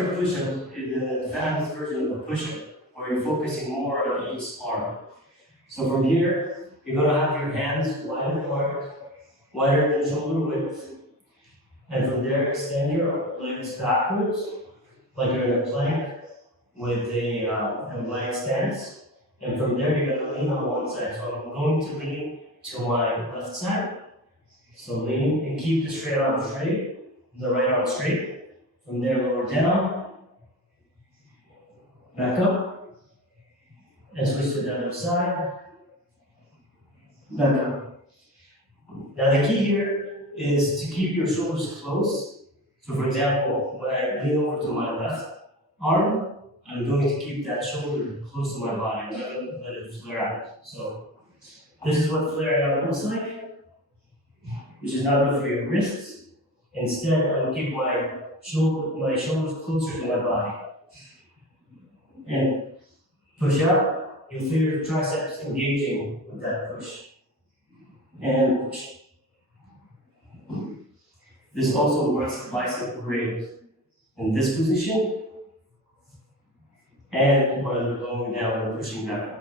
Isometric push-up is an advanced version of a push-up where you're focusing more on each arm. So from here, you're going to have your hands wide apart, wider than shoulder width. And from there, extend your legs backwards, like you're in a plank with a wide stance. And from there, you're going to lean on one side. So I'm going to lean to my left side. So lean and keep the straight arm straight, the right arm straight. From there, lower down, back up, and switch to the other side, back up. Now the key here is to keep your shoulders close. So for example, when I lean over to my left arm, I'm going to keep that shoulder close to my body. I'm not going to let it flare out. So this is what flaring out looks like, which is not good for your wrists. Instead, I'm going to keep my shoulders closer to my body. And push up, you'll feel your triceps engaging with that push. And push. This also works bicep great in this position and while you're going down and pushing back up.